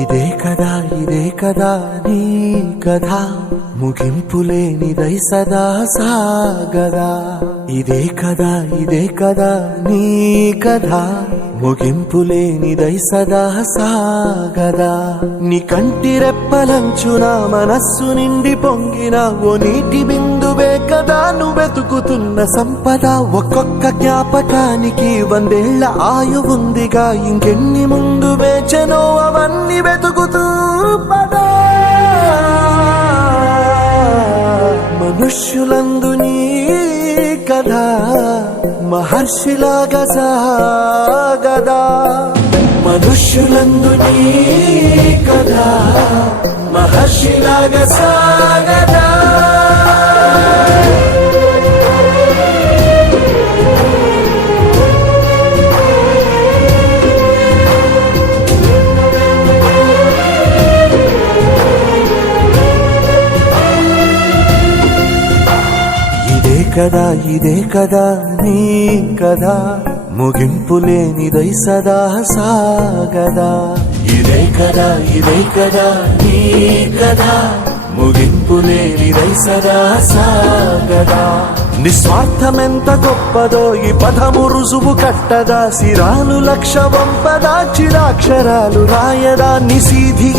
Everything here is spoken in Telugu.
ఇదే కదా నీ కథ ముగింపులేనిదై సదా సాగదా. ఇదే కదా నీ కథ ముగింపులేనిదై సదా సాగదా. నీ కంటి రెప్పలంచున మనస్సు నిండి పొంగిన ఓ నీటి బిందువే కదా నువ్వెతుకుతున్న సంపద. ఒక్కొక్క జ్ఞాపకానికి 100 ఏళ్ల ఆయువుందిగా, ఇంకెన్ని ముందు వేచనో అవన్నీ వెతుకుతూ పదా. మనుష్యులందు నీ కథ మహర్షిలాగా సాగదా. మనుష్యులందు నీ కథ మహర్షిలాగా సాగదా. ఇదే కదా నీ కథ ముగింపులేనిదై సదా సాగదా. ఇదే కదా నీ కథ ముగింపులేనిదై సదా సాగదా. నిస్వార్థమెంత గొప్పదో ఈ పదము రుజువు కట్టదా. సిరాలు 1,00,000 వంపదా, చిరాక్షరాలు రాయదా నిశీధిగా.